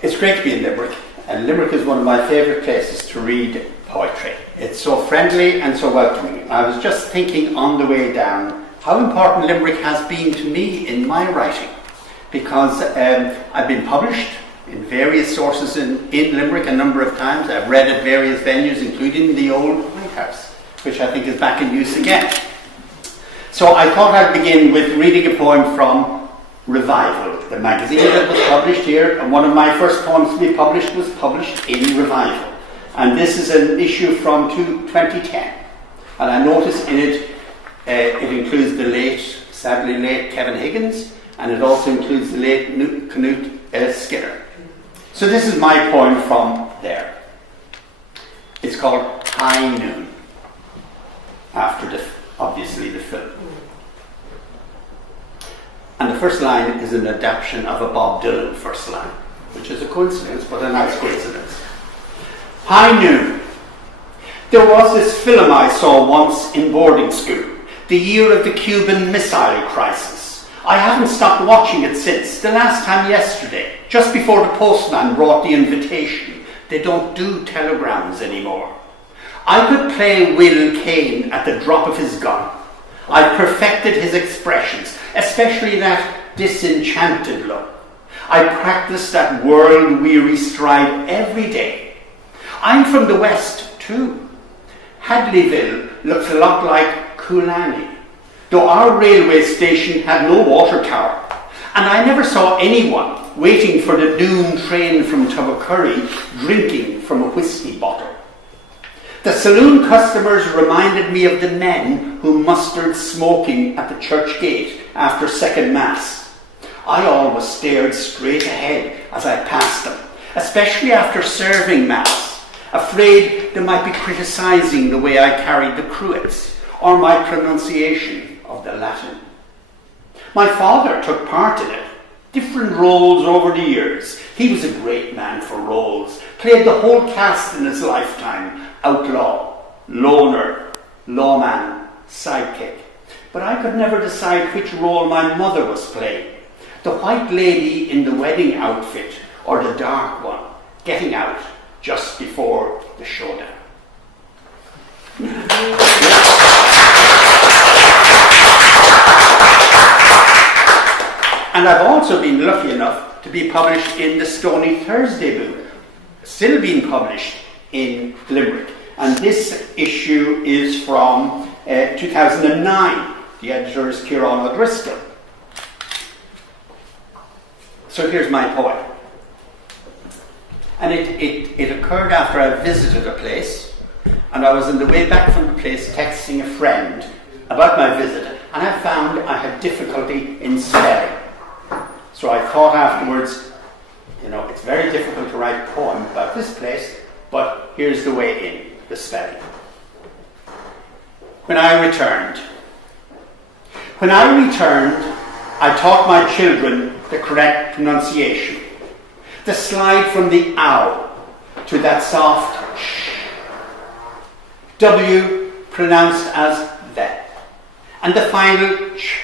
It's great to be in Limerick, and Limerick is one of my favourite places to read poetry. It's so friendly and so welcoming. I was just thinking on the way down how important Limerick has been to me in my writing, because I've been published in various sources in Limerick a number of times. I've read at various venues, including the old White House, which I think is back in use again. So I thought I'd begin with reading a poem from Revival, the magazine that was published here, and one of my first poems to be published was published in Revival. And this is an issue from 2010. And I notice in it, it includes the sadly late Kevin Higgins, and it also includes the late Knut Skinner. So this is my poem from there. It's called High Noon, after obviously the film. And the first line is an adaptation of a Bob Dylan first line, which is a coincidence, but a nice coincidence. High noon. There was this film I saw once in boarding school, the year of the Cuban Missile Crisis. I haven't stopped watching it since, the last time yesterday, just before the postman brought the invitation. They don't do telegrams anymore. I could play Will Kane at the drop of his gun. I perfected his expressions, especially that disenchanted look. I practiced that world-weary stride every day. I'm from the West, too. Hadleyville looks a lot like Coolani, though our railway station had no water tower, and I never saw anyone waiting for the noon train from Tubbercurry drinking from a whiskey bottle. The saloon customers reminded me of the men who mustered smoking at the church gate after second mass. I always stared straight ahead as I passed them, especially after serving mass, afraid they might be criticising the way I carried the cruets or my pronunciation of the Latin. My father took part in it, different roles over the years. He was a great man for roles, played the whole cast in his lifetime: outlaw, loner, lawman, sidekick. But I could never decide which role my mother was playing: the white lady in the wedding outfit or the dark one, getting out just before the showdown. And I've also been lucky enough to be published in the Stony Thursday book, still being published in Limerick. And this issue is from 2009. The editor is Ciarán O'Driscoll. So here's my poem. And it occurred after I visited a place, and I was on the way back from the place texting a friend about my visit, and I found I had difficulty in spelling. So I thought afterwards, it's very difficult to write a poem about this place, but here's the way in, the spelling. When I returned, I taught my children the correct pronunciation, the slide from the ow to that soft sh, W pronounced as the, and the final ch,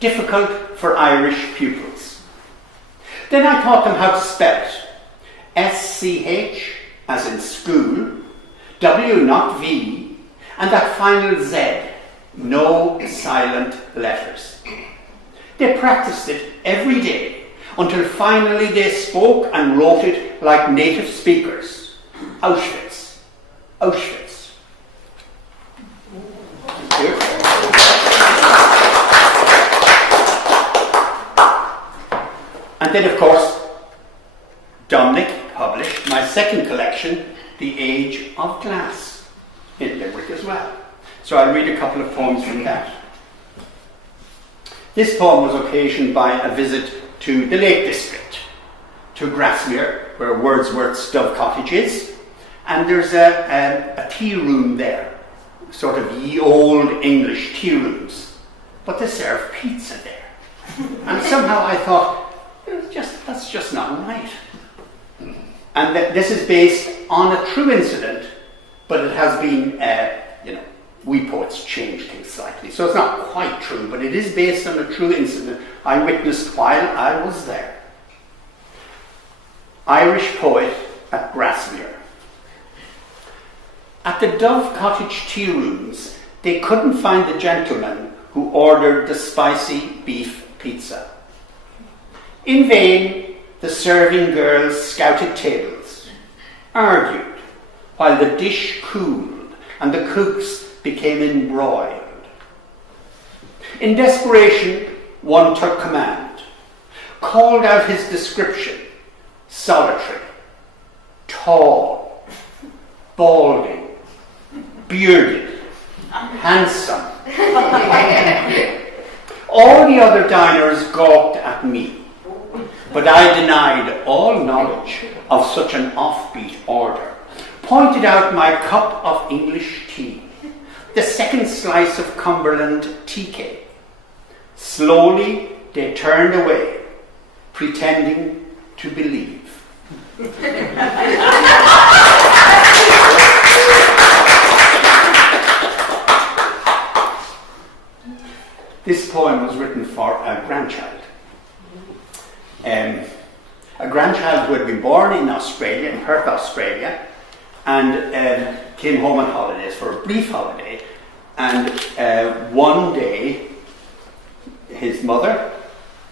difficult for Irish pupils. Then I taught them how to spell it: S-C-H, as in school, W not V, and that final Z, no silent letters. They practiced it every day until finally they spoke and wrote it like native speakers. Auschwitz, Auschwitz. Thank you. And then, of course, Dominic published my second collection, The Age of Glass, in Limerick as well. So I'll read a couple of poems from that. This poem was occasioned by a visit to the Lake District, to Grasmere, where Wordsworth's Dove Cottage is, and there's a tea room there, sort of ye old English tea rooms, but they serve pizza there. And somehow I thought, that's just not right. And this is based on a true incident, but it has been, we poets change things slightly. So it's not quite true, but it is based on a true incident I witnessed while I was there. Irish poet at Grasmere. At the Dove Cottage tea rooms, they couldn't find the gentleman who ordered the spicy beef pizza. In vain, the serving girls scouted tables, argued, while the dish cooled and the cooks became embroiled. In desperation, one took command, called out his description: solitary, tall, balding, bearded, handsome. All the other diners gawked at me, but I denied all knowledge of such an offbeat order, pointed out my cup of English tea, the second slice of Cumberland tea cake. Slowly they turned away, pretending to believe. This poem was written for a grandchild. A grandchild who had been born in Australia, in Perth, Australia, and came home on holidays for a brief holiday. And one day, his mother,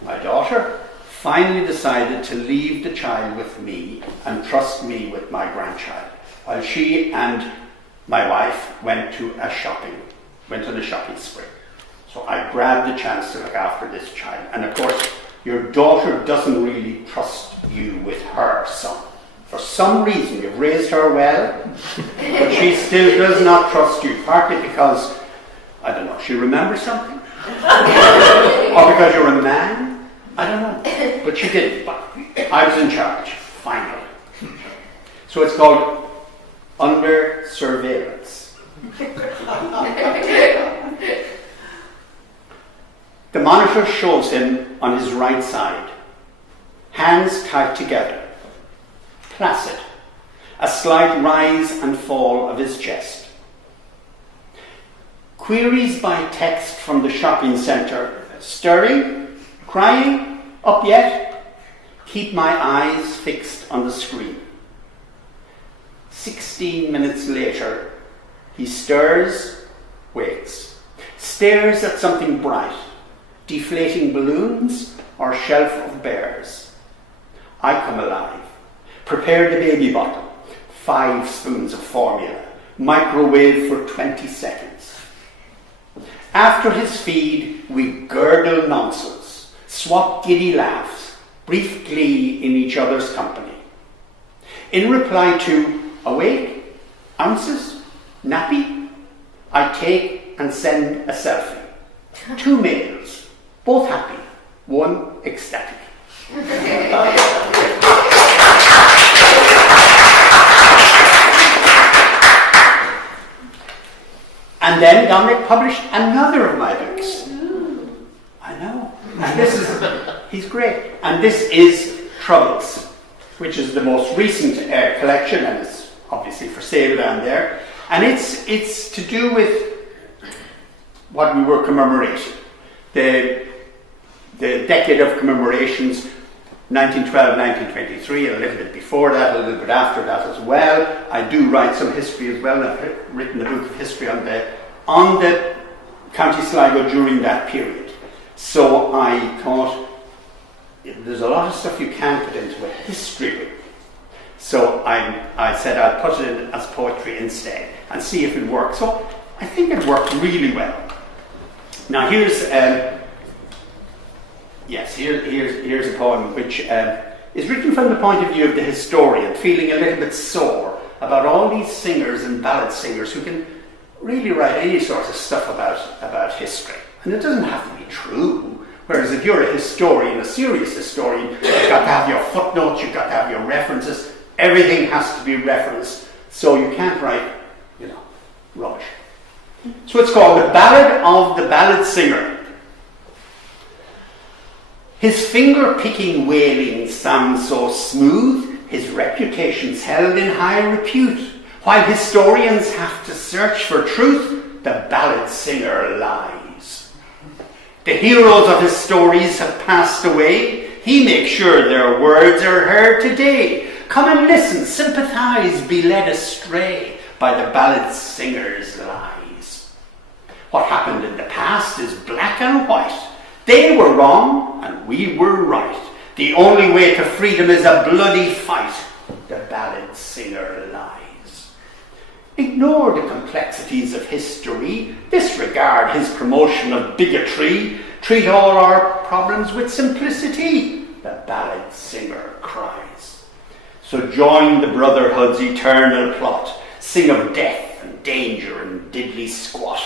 my daughter, finally decided to leave the child with me and trust me with my grandchild, while she and my wife went on a shopping spree. So I grabbed the chance to look after this child. And of course, your daughter doesn't really trust you with her son. For some reason, you've raised her well, but she still does not trust you, partly because, I don't know, she remembers something? Or because you're a man? I don't know. But she didn't. But I was in charge, finally. So it's called Under Surveillance. The monitor shows him on his right side, hands tight together, placid, a slight rise and fall of his chest. Queries by text from the shopping centre: stirring, crying, up yet? Keep my eyes fixed on the screen. 16 minutes later, he stirs, wakes, stares at something bright, deflating balloons or shelf of bears. I come alive, prepare the baby bottle, 5 spoons of formula, microwave for 20 seconds. After his feed, we gurgle nonsense, swap giddy laughs, brief glee in each other's company. In reply to awake, ounces, nappy, I take and send a selfie. 2 males, both happy, one ecstatic. And then Dominic published another of my books. I know. And this is, he's great. And this is Troubles, which is the most recent collection, and it's obviously for sale down there. And it's to do with what we were commemorating. The decade of commemorations, 1912, 1923, a little bit before that, a little bit after that as well. I do write some history as well. I've written a book of history on the County Sligo during that period. So I thought, there's a lot of stuff you can't put into a history book. So I said I'll put it in as poetry instead and see if it works. So I think it worked really well. Now here's a poem which is written from the point of view of the historian, feeling a little bit sore about all these singers and ballad singers who can really write any sort of stuff about history. And it doesn't have to be true. Whereas if you're a historian, a serious historian, you've got to have your footnotes, you've got to have your references, everything has to be referenced, so you can't write, rubbish. So it's called The Ballad of the Ballad Singer. His finger-picking wailing sounds so smooth, his reputation's held in high repute. While historians have to search for truth, the ballad singer lies. The heroes of his stories have passed away. He makes sure their words are heard today. Come and listen, sympathise, be led astray by the ballad singer's lies. What happened in the past is black and white. They were wrong and we were right. The only way to freedom is a bloody fight. The ballad singer lies. Ignore the complexities of history. Disregard his promotion of bigotry. Treat all our problems with simplicity. The ballad singer cries. So join the brotherhood's eternal plot. Sing of death and danger and diddly squat.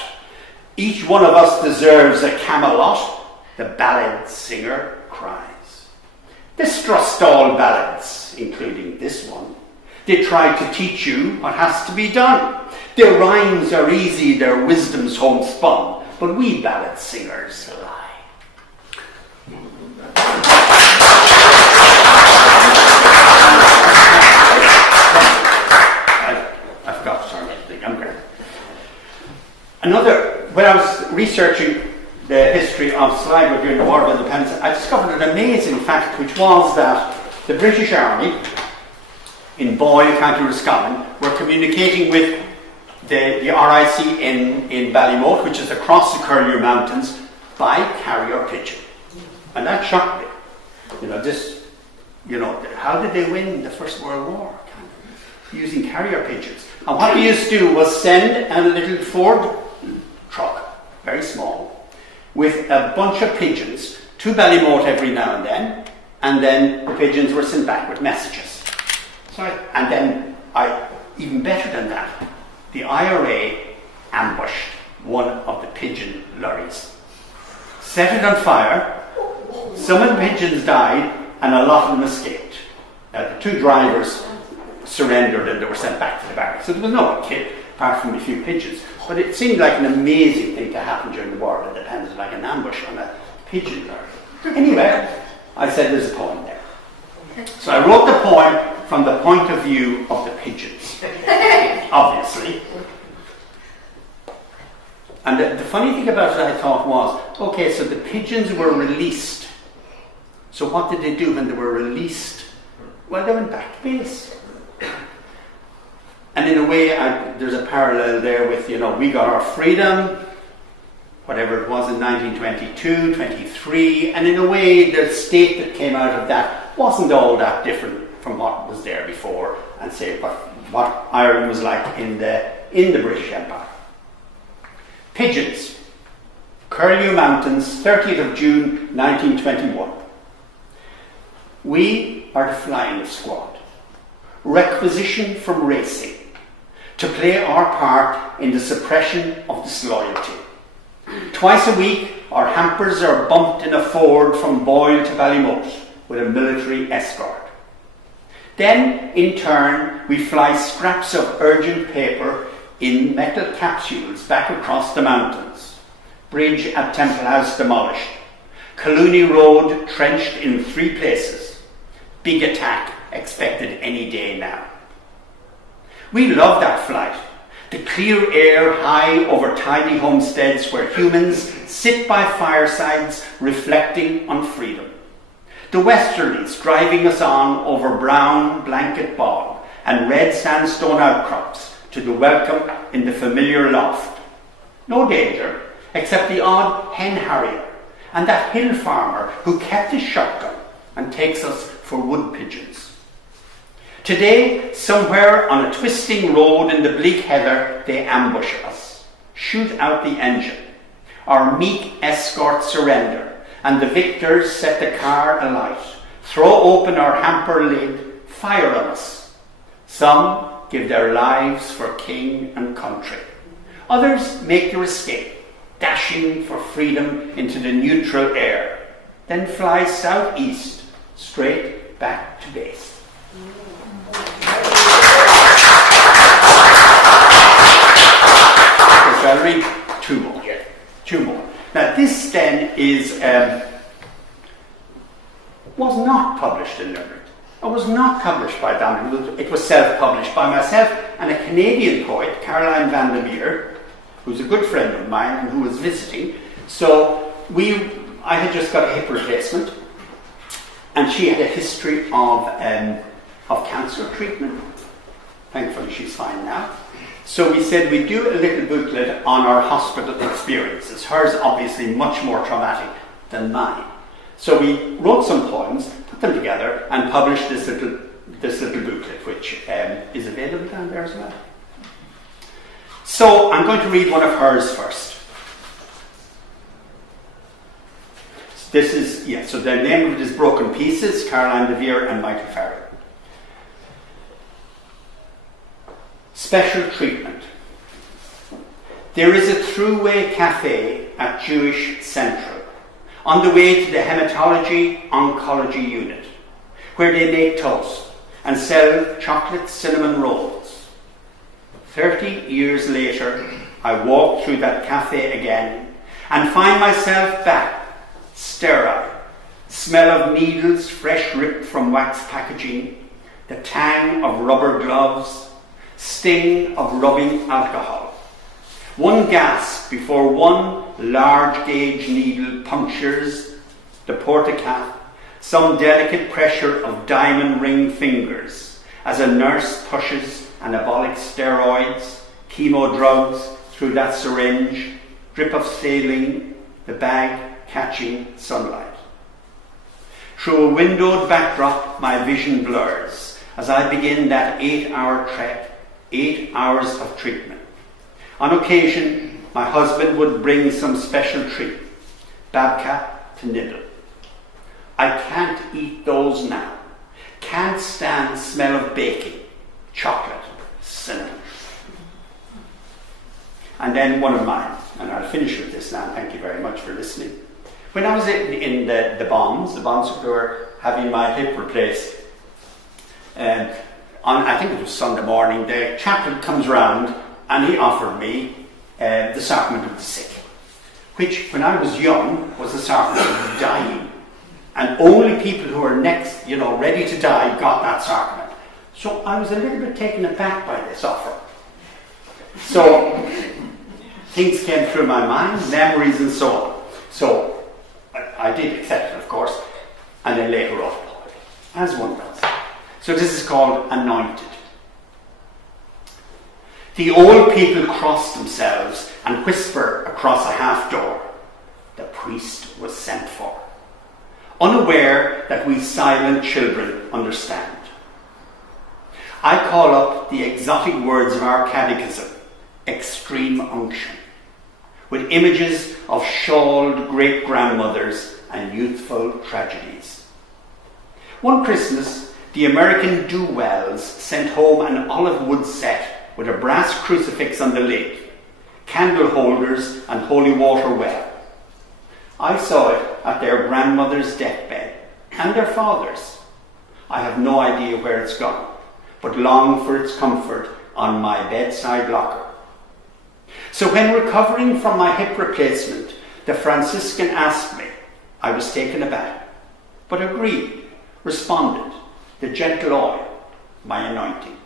Each one of us deserves a Camelot. The ballad singer cries. Distrust all ballads, including this one. They try to teach you what has to be done. Their rhymes are easy, their wisdom's homespun, but we ballad singers lie. I forgot to start anything. I'm great. When I was researching the history of Sligo during the War of Independence, I discovered an amazing fact, which was that the British Army in Boyle, County Roscommon, were communicating with the RIC in Ballymote, which is across the Curlew Mountains, by carrier pigeon. And that shocked me. How did they win the First World War? Using carrier pigeons. And what they used to do was send a little Ford truck, very small, with a bunch of pigeons to Ballymote every now and then the pigeons were sent back with messages. And then, even better than that, the IRA ambushed one of the pigeon lorries, set it on fire. Some of the pigeons died and a lot of them escaped. The two drivers surrendered and they were sent back to the barracks. So there was no one killed apart from a few pigeons. But it seemed like an amazing thing to happen during the War of Independence, like an ambush on a pigeon lorry. Anyway, I said there's a poem there. So I wrote the poem from the point of view of the pigeons, obviously. And the funny thing about it, I thought, was, okay, so the pigeons were released. So what did they do when they were released? Well, they went back to base. And in a way, there's a parallel there with, we got our freedom, whatever it was in 1922, 23, and in a way, the state that came out of that wasn't all that different from what was there before, and say what Ireland was like in the British Empire. Pigeons, Curlew Mountains, 30th of June, 1921. We are the flying squad, requisitioned from racing, to play our part in the suppression of disloyalty. Twice a week, our hampers are bumped in a Ford from Boyle to Ballymote with a military escort. Then, in turn, we fly scraps of urgent paper in metal capsules back across the mountains. Bridge at Temple House demolished. Collooney Road trenched in 3 places. Big attack expected any day now. We love that flight. The clear air high over tidy homesteads where humans sit by firesides reflecting on freedom. The westerlies driving us on over brown blanket bog and red sandstone outcrops to the welcome in the familiar loft. No danger, except the odd hen harrier and that hill farmer who kept his shotgun and takes us for wood pigeons. Today, somewhere on a twisting road in the bleak heather, they ambush us, shoot out the engine. Our meek escorts surrender, and the victors set the car alight, throw open our hamper lid, fire on us. Some give their lives for king and country. Others make their escape, dashing for freedom into the neutral air, then fly southeast, straight back to base. So I'll read 2 more here. 2 more. Now this then was not published in Limerick. It was not published by Dominic. It was self-published by myself and a Canadian poet, Caroline Vandermeer, who's a good friend of mine and who was visiting. So I had just got a hip replacement. And she had a history of cancer treatment. Thankfully, she's fine now. So we said we'd do a little booklet on our hospital experiences. Hers obviously much more traumatic than mine. So we wrote some poems, put them together, and published this little booklet, which is available down there as well. So I'm going to read one of hers first. This is, so the name of it is Broken Pieces, Caroline de Vere and Michael Farry. Special treatment. There is a throughway cafe at Jewish Central, on the way to the Hematology Oncology Unit, where they make toast and sell chocolate cinnamon rolls. 30 years later, I walk through that cafe again and find myself back, sterile, smell of needles fresh ripped from wax packaging, the tang of rubber gloves, sting of rubbing alcohol. One gasp before one large gauge needle punctures the portacat, some delicate pressure of diamond ring fingers as a nurse pushes anabolic steroids, chemo drugs through that syringe, drip of saline, the bag catching sunlight. Through a windowed backdrop, my vision blurs as I begin that 8-hour trek, 8 hours of treatment. On occasion, my husband would bring some special treat, babka to nibble. I can't eat those now. Can't stand smell of baking, chocolate, cinnamon. And then one of mine, and I'll finish with this now. Thank you very much for listening. When I was in the bonds who were having my hip replaced, on, I think it was Sunday morning, the chaplain comes round and he offered me the sacrament of the sick, which when I was young was the sacrament of dying. And only people who are next, ready to die got that sacrament. So I was a little bit taken aback by this offer. So things came through my mind, memories and so on. So I did accept it, of course, and then later wrote a poem, as one does. So this is called Anointed. The old people cross themselves and whisper across a half door. The priest was sent for, unaware that we silent children understand. I call up the exotic words of our catechism, extreme unction, with images of shawled great-grandmothers and youthful tragedies. One Christmas, the American do-wells sent home an olive wood set with a brass crucifix on the lid, candle holders and holy water well. I saw it at their grandmother's deathbed and their father's. I have no idea where it's gone, but long for its comfort on my bedside locker. So when recovering from my hip replacement, the Franciscan asked me, I was taken aback, but agreed, responded, the gentle oil, my anointing.